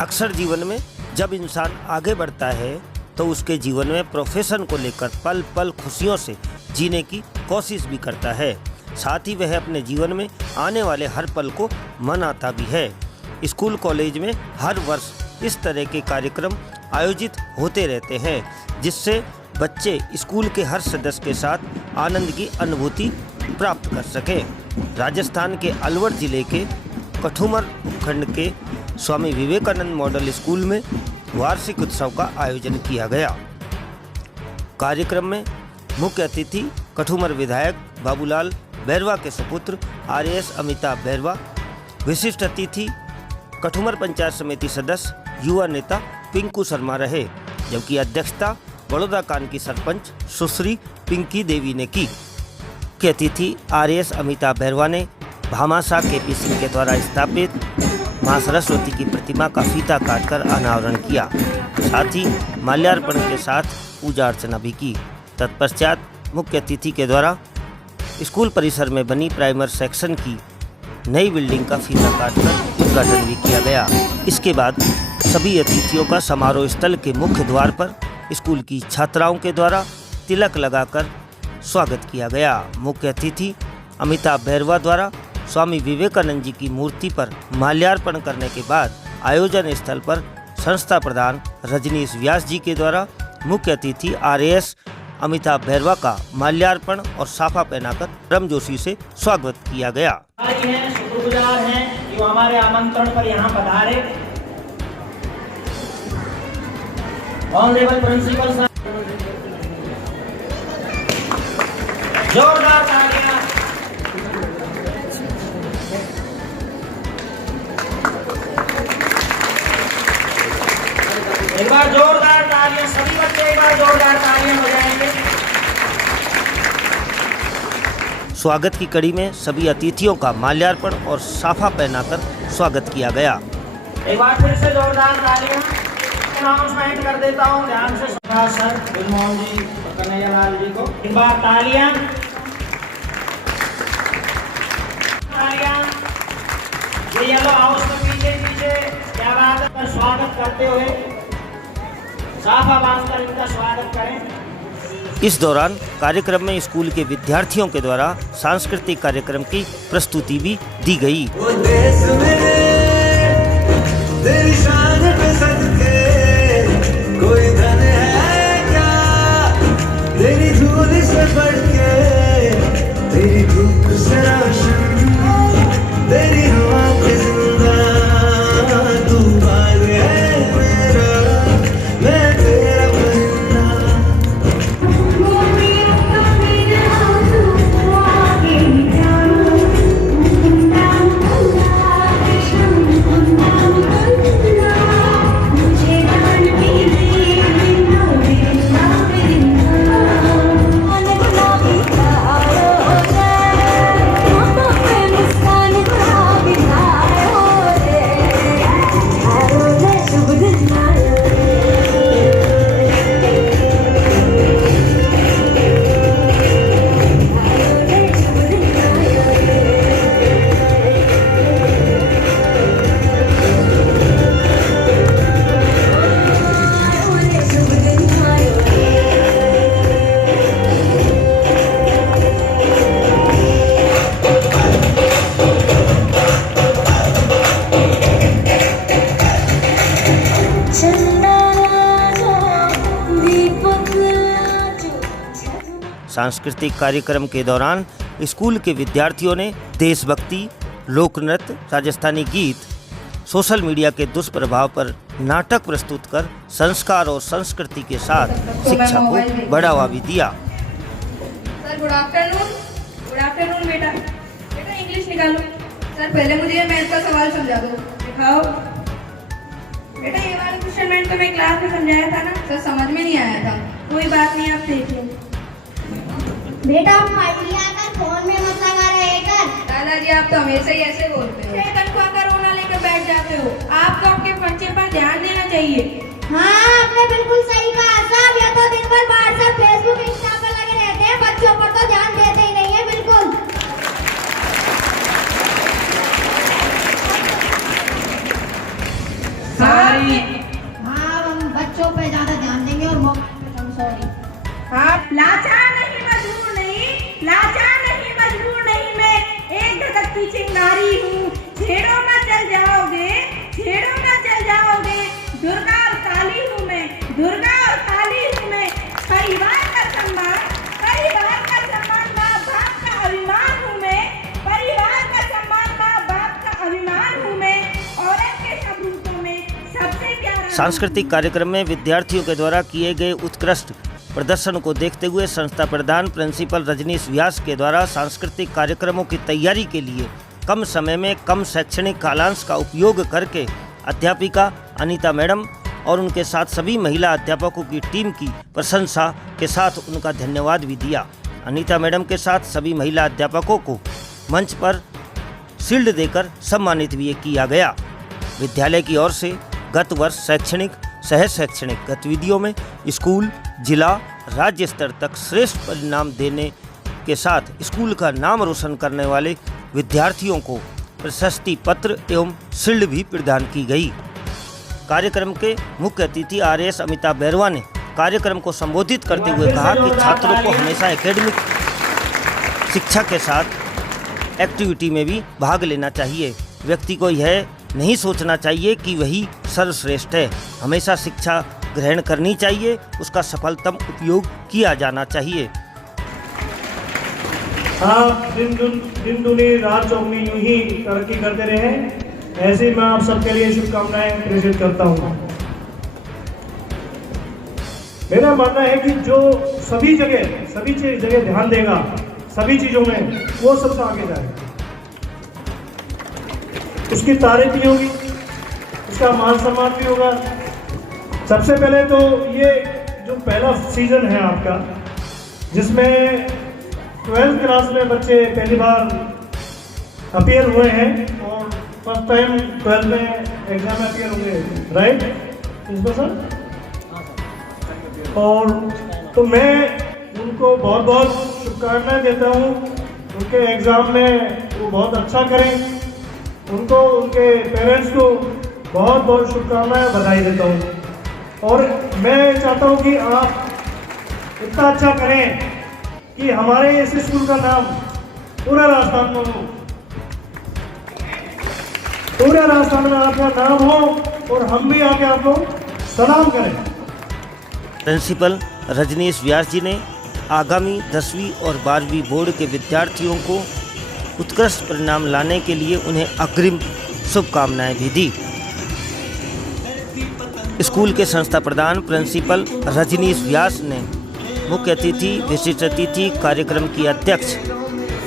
अक्सर जीवन में जब इंसान आगे बढ़ता है तो उसके जीवन में प्रोफेशन को लेकर पल पल खुशियों से जीने की कोशिश भी करता है। साथ ही वह अपने जीवन में आने वाले हर पल को मनाता भी है। स्कूल कॉलेज में हर वर्ष इस तरह के कार्यक्रम आयोजित होते रहते हैं जिससे बच्चे स्कूल के हर सदस्य के साथ आनंद की अनुभूति प्राप्त कर सकें। राजस्थान के अलवर जिले के कठुमर उपखंड के स्वामी विवेकानंद मॉडल स्कूल में वार्षिक उत्सव का आयोजन किया गया। कार्यक्रम में मुख्य अतिथि कठुमर विधायक बाबूलाल बैरवा के सुपुत्र आरएएस अमिताभ बैरवा, विशिष्ट अतिथि कठुमर पंचायत समिति सदस्य युवा नेता पिंकू शर्मा रहे, जबकि अध्यक्षता बड़ौदा कान की सरपंच सुश्री पिंकी देवी ने की। मुख्य अतिथि आरएएस अमिताभ बैरवा ने भामाशाह केपी सिंह के द्वारा स्थापित मां सरस्वती की प्रतिमा का फीता काटकर अनावरण किया। साथ ही माल्यार्पण के साथ पूजा अर्चना भी की। तत्पश्चात मुख्य अतिथि के द्वारा स्कूल परिसर में बनी प्राइमरी सेक्शन की नई बिल्डिंग का फीता काटकर उद्घाटन भी किया गया। इसके बाद सभी अतिथियों का समारोह स्थल के मुख्य द्वार पर स्कूल की छात्राओं के द्वारा तिलक लगाकर स्वागत किया गया। मुख्य अतिथि अमिताभ बैरवा द्वारा स्वामी विवेकानंद जी की मूर्ति पर माल्यार्पण करने के बाद आयोजन स्थल पर संस्था प्रधान रजनीश व्यास जी के द्वारा मुख्य अतिथि आरएएस अमिताभ बैरवा का माल्यार्पण और साफा पहनाकर गर्मजोशी से स्वागत किया गया। शुक्रगुजार हैं जो हमारे आमंत्रण पर यहाँ पधारे। ऑनरेबल प्रिंसिपल साहब, जोरदार तालियां। एक बार जोरदार तालियां, सभी बच्चे एक बार जोरदार तालियां हो जाएंगे। स्वागत की कड़ी में सभी अतिथियों का माल्यार्पण और साफा पहनाकर स्वागत किया गया। एक बार फिर से जोरदार तालियां। अनाउंसमेंट कर देता हूँ, ध्यान से सुना सर गुलमोहन जी और कन्हैया लाल जी को। एक बार तालियां। ये येलो हाउस में पीछे पीछे क्या बात है, स्वागत करते हुए साफा बांधकर इनका स्वागत करें। इस दौरान कार्यक्रम में स्कूल के विद्यार्थियों के द्वारा सांस्कृतिक कार्यक्रम की प्रस्तुति भी दी गई। वो देश मेरे तेरी शान पे सदके कोई धन है क्या तेरी धूल से बढ़ के, तेरी धूप से रोशन तेरी हवा पे जिंदा तू बाग है मेरा, मैं तेरा परिंदा। सांस्कृतिक कार्यक्रम के दौरान स्कूल के विद्यार्थियों ने देशभक्ति, लोक नृत्य, राजस्थानी गीत, सोशल मीडिया के दुष्प्रभाव पर नाटक प्रस्तुत कर संस्कार और संस्कृति के साथ शिक्षा को बढ़ावा भी दिया। सर गुड आफ्टरनून बेटा। बेटा इंग्लिश निकालो। सर पहले मुझे मैथ का सवाल समझा दो, दिखाओ। बेटा ये वाला क्वेश्चन मैंने तुम्हें क्लास में समझाया था ना सर, समझ में नहीं आया था। कोई बात नहीं, आप देख लो। बेटा आकर फोन में मत लगा रहे कर। दादाजी आप तो हमेशा ही ऐसे बोलते हो। तनख्वाह का रोना लेकर बैठ जाते हो। आपको आपके बच्चे पर ध्यान देना चाहिए। हाँ आपने बिल्कुल सही कहा साहब, या तो दिन भर बाहर से फेसबुक इंस्टा पर लगे रहते हैं, बच्चों पर तो ध्यान देते ही नहीं है बिल्कुल। सॉरी। हाँ हम बच्चों पे ज्यादा ध्यान देंगे और मोबाइल पे सॉरी। आप लाचार नहीं, मजबूर नहीं, लाचार नहीं, मजबूर नहीं, मैं एक धड़कती चिंगारी हूँ। छेड़ो ना चल जाओगे, छेड़ो ना चल जाओगे। दुर्गा और काली हूँ मैं, दुर्गा और काली हूँ मैं। परिवार का सम्मान, परिवार का सम्मान, माँ बाप का अभिमान हूँ मैं। परिवार का सम्मान, माँ बाप का अभिमान हूँ मैं। औरत के सब रूपों में सबसे प्यारा। सांस्कृतिक कार्यक्रम में विद्यार्थियों के द्वारा किए गए उत्कृष्ट प्रदर्शन को देखते हुए संस्था प्रधान प्रिंसिपल रजनीश व्यास के द्वारा सांस्कृतिक कार्यक्रमों की तैयारी के लिए कम समय में कम शैक्षणिक कालांश का उपयोग करके अध्यापिका अनीता मैडम और उनके साथ सभी महिला अध्यापकों की टीम की प्रशंसा के साथ उनका धन्यवाद भी दिया। अनीता मैडम के साथ सभी महिला अध्यापकों को मंच पर शील्ड देकर सम्मानित भी किया गया। विद्यालय की ओर से गत वर्ष शैक्षणिक सह शैक्षणिक गतिविधियों में स्कूल जिला राज्य स्तर तक श्रेष्ठ परिणाम देने के साथ स्कूल का नाम रोशन करने वाले विद्यार्थियों को प्रशस्ति पत्र एवं शील्ड भी प्रदान की गई। कार्यक्रम के मुख्य अतिथि RS अमिताभ बैरवा ने कार्यक्रम को संबोधित करते हुए कहा कि छात्रों को हमेशा एकेडमिक शिक्षा के साथ एक्टिविटी में भी भाग लेना चाहिए। व्यक्ति को यह नहीं सोचना चाहिए कि वही सर्वश्रेष्ठ है। हमेशा शिक्षा ग्रहण करनी चाहिए, उसका सफलतम उपयोग किया जाना चाहिए। आप दिन दुनी रात चौगनी यूं ही तरक्की करते रहें, ऐसे ही मैं आप सबके लिए शुभकामनाएं प्रेषित करता हूं। मेरा मानना है कि जो सभी जगह ध्यान देगा सभी चीजों में, वो सबसे आगे जाएगा। उसकी तारीफ भी होगी, उसका मान सम्मान भी होगा। सबसे पहले तो ये जो पहला सीजन है आपका, जिसमें 12th क्लास में बच्चे पहली बार अपीयर हुए हैं और फर्स्ट टाइम 12th में एग्जाम में अपीयर हुए, राइट इसमें सर? और तो मैं उनको बहुत बहुत शुभकामनाएं देता हूँ। उनके एग्ज़ाम में वो बहुत अच्छा करें, उनको उनके पेरेंट्स को बहुत बहुत शुभकामनाएं बधाई देता हूँ। और मैं चाहता हूँ कि आप इतना अच्छा करें कि हमारे इस स्कूल का नाम पूरा राजस्थान में हो, पूरे राजस्थान में आपका नाम हो और हम भी आके आपको सलाम करें। प्रिंसिपल रजनीश व्यास जी ने आगामी 10वीं और 12वीं बोर्ड के विद्यार्थियों को उत्कृष्ट परिणाम लाने के लिए उन्हें अग्रिम शुभकामनाएं भी दी। स्कूल के संस्था प्रधान प्रिंसिपल रजनीश व्यास ने मुख्य अतिथि विशिष्ट अतिथि कार्यक्रम की अध्यक्ष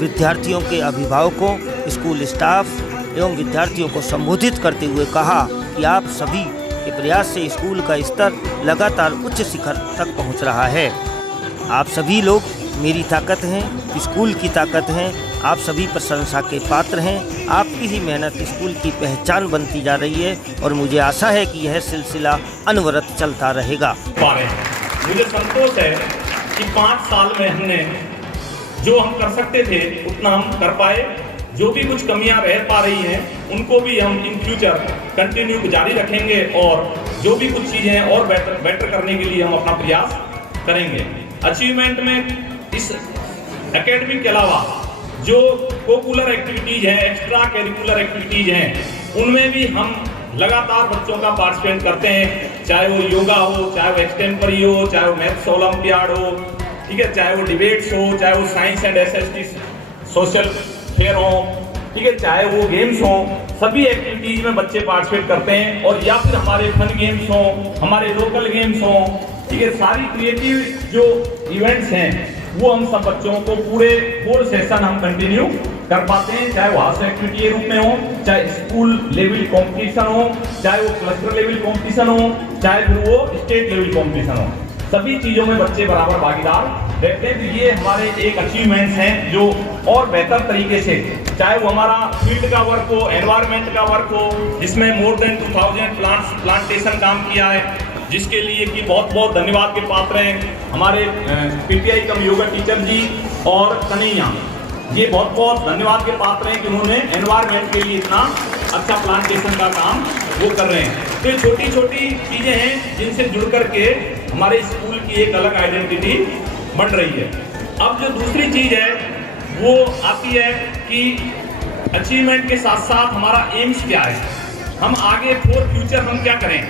विद्यार्थियों के अभिभावकों स्कूल स्टाफ एवं विद्यार्थियों को संबोधित करते हुए कहा कि आप सभी के प्रयास से स्कूल का स्तर लगातार उच्च शिखर तक पहुंच रहा है। आप सभी लोग मेरी ताकत हैं, स्कूल की ताकत हैं। आप सभी प्रशंसा के पात्र हैं। आपकी ही मेहनत स्कूल की पहचान बनती जा रही है और मुझे आशा है कि यह सिलसिला अनवरत चलता रहेगा। मुझे संतोष है कि 5 साल में हमने जो हम कर सकते थे उतना हम कर पाए। जो भी कुछ कमियां रह पा रही हैं उनको भी हम इन फ्यूचर कंटिन्यू जारी रखेंगे और जो भी कुछ चीज़ें हैं और बेटर करने के लिए हम अपना प्रयास करेंगे। अचीवमेंट में इस एकेडमिक के अलावा जो कोकुलर एक्टिविटीज हैं, एक्स्ट्रा करिकुलर एक्टिविटीज हैं, उनमें भी हम लगातार बच्चों का पार्टिसिपेट करते हैं। चाहे वो योगा हो, चाहे वो एक्सटेम्परी हो, चाहे वो मैथ्स ओलंपियाड हो, ठीक है, चाहे वो डिबेट्स हो, चाहे वो science and SST social fair हो, ठीक है, चाहे वो गेम्स हो, सभी एक्टिविटीज में बच्चे पार्टिसिपेट करते हैं। और या फिर हमारे फन गेम्स हो, हमारे लोकल गेम्स हो, ठीक है, सारी क्रिएटिव जो इवेंट्स हैं वो हम सब बच्चों को पूरे होल सेशन हम कंटिन्यू कर पाते हैं। चाहे वो हाउस एक्टिविटी के रूप में हो, चाहे स्कूल लेवल कंपटीशन हो, चाहे वो क्लस्टर लेवल कंपटीशन हो, चाहे फिर वो स्टेट लेवल कंपटीशन हो, सभी चीजों में बच्चे बराबर भागीदार रहते हैं। तो ये हमारे एक अचीवमेंट्स हैं जो और बेहतर तरीके से, चाहे वो हमारा फील्ड का वर्क हो, एनवायरमेंट का वर्क हो, जिसमें मोर देन 2000 प्लांटेशन काम किया है, जिसके लिए कि बहुत बहुत धन्यवाद के पात्र हैं हमारे PTI कम योगा टीचर जी और कन्हैया। ये बहुत बहुत धन्यवाद के पात्र हैं कि उन्होंने एनवायरमेंट के लिए इतना अच्छा प्लांटेशन का काम वो कर रहे हैं। तो ये छोटी छोटी चीजें हैं जिनसे जुड़ करके हमारे स्कूल की एक अलग आइडेंटिटी बन रही है। अब जो दूसरी चीज है वो आती है कि अचीवमेंट के साथ साथ हमारा एम्स क्या है, हम आगे फॉर फ्यूचर हम क्या करें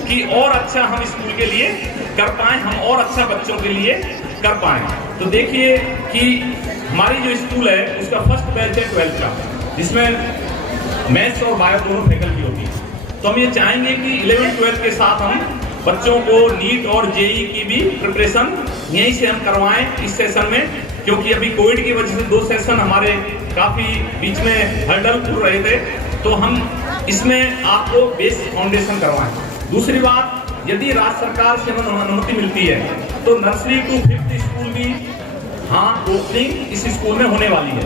कि और अच्छा हम स्कूल के लिए कर पाएं, हम और अच्छा बच्चों के लिए कर पाएं। तो देखिए कि हमारी जो स्कूल है उसका फर्स्ट बैच है 12th का, जिसमें मैथ्स और बायो दोनों फैकल्टी होती है। तो हम ये चाहेंगे कि 11th 12th के साथ हम बच्चों को नीट और जेई की भी प्रिपरेशन यहीं से हम करवाएं इस सेशन में, क्योंकि अभी कोविड की वजह से 2 सेशन हमारे काफ़ी बीच में हर्डल पूर रहे थे, तो हम इसमें आपको बेस फाउंडेशन करवाएं। दूसरी बात, यदि राज्य सरकार से हमें अनुमति मिलती है तो नर्सरी टू 5th स्कूल भी ओपनिंग इस स्कूल में होने वाली है।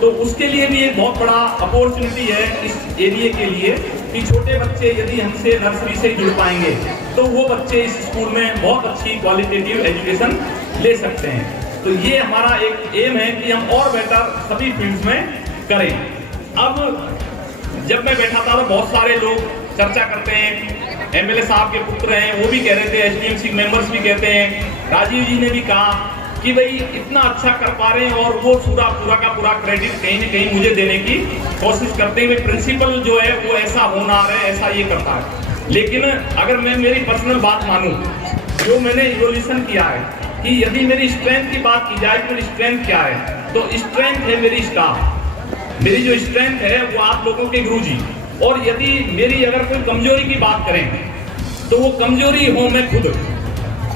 तो उसके लिए भी एक बहुत बड़ा अपॉर्चुनिटी है इस एरिया के लिए कि छोटे बच्चे यदि हमसे नर्सरी से जुड़ पाएंगे तो वो बच्चे इस स्कूल में बहुत अच्छी क्वालिटेटिव एजुकेशन ले सकते हैं। तो ये हमारा एक एम है कि हम और बेटर सभी फील्ड्स में करें। अब जब मैं बैठा था तो बहुत सारे लोग चर्चा करते हैं, एमएलए साहब के पुत्र हैं वो भी कह रहे थे, एसडीएमसी मेंबर्स भी कहते हैं, राजीव जी ने भी कहा कि भाई इतना अच्छा कर पा रहे हैं और वो पूरा का पूरा क्रेडिट कहीं न कहीं मुझे देने की कोशिश करते हैं। प्रिंसिपल जो है वो ऐसा होनहार है, ऐसा ये करता है। लेकिन अगर मैं मेरी पर्सनल बात मानूं, जो मैंने इवोल्यूशन किया है कि यदि मेरी स्ट्रेंथ की बात की जाए तो मेरी स्ट्रेंथ क्या है, तो स्ट्रेंथ है मेरी स्टाफ। मेरी जो स्ट्रेंथ है वो आप लोगों के गुरुजी, और यदि मेरी अगर कोई कमजोरी की बात करें तो वो कमजोरी हूं मैं खुद।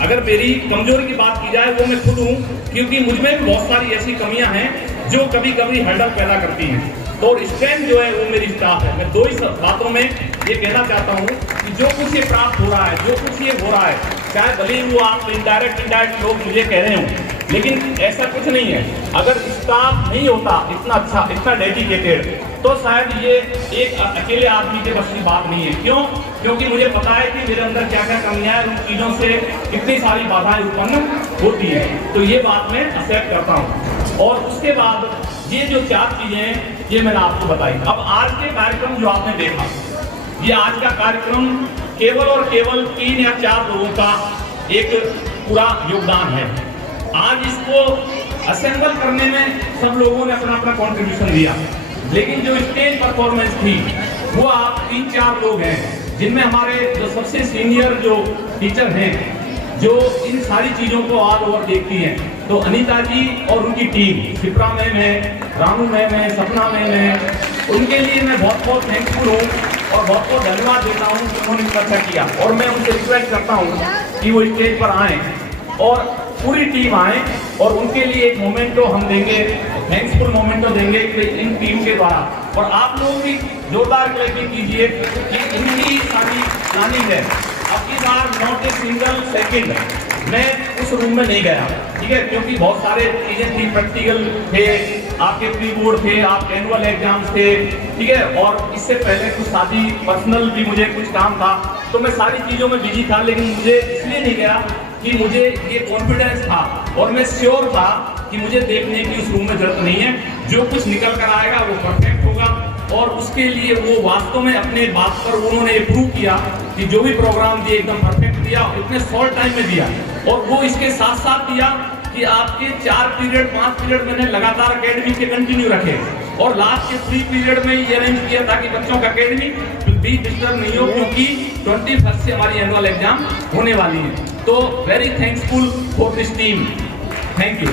अगर मेरी कमजोरी की बात की जाए वो मैं खुद हूं, क्योंकि मुझमें बहुत सारी ऐसी कमियां हैं जो कभी कभी हर्डल पैदा करती हैं। तो स्ट्रेंथ जो है वो मेरी स्टाफ है। मैं 2 ही बातों में ये कहना चाहता हूँ कि जो कुछ ये प्राप्त हो रहा है, जो कुछ ये हो रहा है, चाहे भले ही वो आप इनडायरेक्ट लोग मुझे कह रहे हों, लेकिन ऐसा कुछ नहीं है। अगर स्टाफ नहीं होता इतना अच्छा, इतना डेडिकेटेड, तो शायद ये एक अकेले आदमी के बस की बात नहीं है। क्यों? क्योंकि मुझे पता है कि मेरे अंदर क्या क्या कमियां हैं, उन चीज़ों से कितनी सारी बाधाएं उत्पन्न होती हैं। तो ये बात मैं एक्सेप्ट करता हूँ। और उसके बाद ये जो 4 चीज़ें ये मैंने आपको बताई। अब आज के कार्यक्रम जो आपने देखा, ये आज का कार्यक्रम केवल और केवल 3 या 4 लोगों का एक पूरा योगदान है। आज इसको असेंबल करने में सब लोगों ने अपना अपना कॉन्ट्रीब्यूशन दिया, लेकिन जो स्टेज परफॉर्मेंस थी वो आप 3-4 लोग हैं, जिनमें हमारे जो सबसे सीनियर जो टीचर हैं, जो इन सारी चीज़ों को ऑल ओवर देखती हैं। तो अनीता जी और उनकी टीम, शिप्रा मैम है, रानू मैम है, सपना मैम है, उनके लिए मैं बहुत बहुत थैंकफुल हूँ और बहुत बहुत धन्यवाद देता हूँ कि उन्होंने अच्छा किया। और मैं उनसे रिक्वेस्ट करता हूँ कि वो स्टेज पर आएँ और पूरी टीम आए और उनके लिए एक मोमेंटो हम देंगे, थैंक्सफुल मोमेंटो देंगे इन टीम के द्वारा। और आप लोग भी जोरदार क्लैपिंग कीजिए कि इनकी सारी प्लानिंग है। अब इस बार नॉट ए सिंगल सेकेंड मैं उस रूम में नहीं गया, ठीक है, क्योंकि बहुत सारे चीजें थी, प्रैक्टिकल थे, आपके प्री बोर्ड थे, आप एनुअल एग्जाम्स थे, ठीक है, और इससे पहले कुछ शादी पर्सनल भी मुझे कुछ काम था, तो मैं सारी चीज़ों में बिजी था। लेकिन मुझे इसलिए नहीं गया कि मुझे ये कॉन्फिडेंस था और मैं श्योर था कि मुझे देखने की उस रूम में जरूरत नहीं है, जो कुछ निकल कर आएगा वो परफेक्ट होगा। और उसके लिए वो वास्तव में अपने बात पर उन्होंने प्रूव किया कि जो भी प्रोग्राम दिए एकदम परफेक्ट दिया, उतने शॉर्ट टाइम में दिया। और वो इसके साथ साथ दिया कि आपके 4 पीरियड 5 पीरियड मैंने लगातार अकेडमी के कंटिन्यू रखे, और लास्ट के 3 पीरियड में ये अरेंज किया था कि बच्चों का अकेडमी भी डिस्टर्ब नहीं हो, क्योंकि 21 से हमारी एनुअल एग्जाम होने वाली है। तो very thankful for this team, thank you.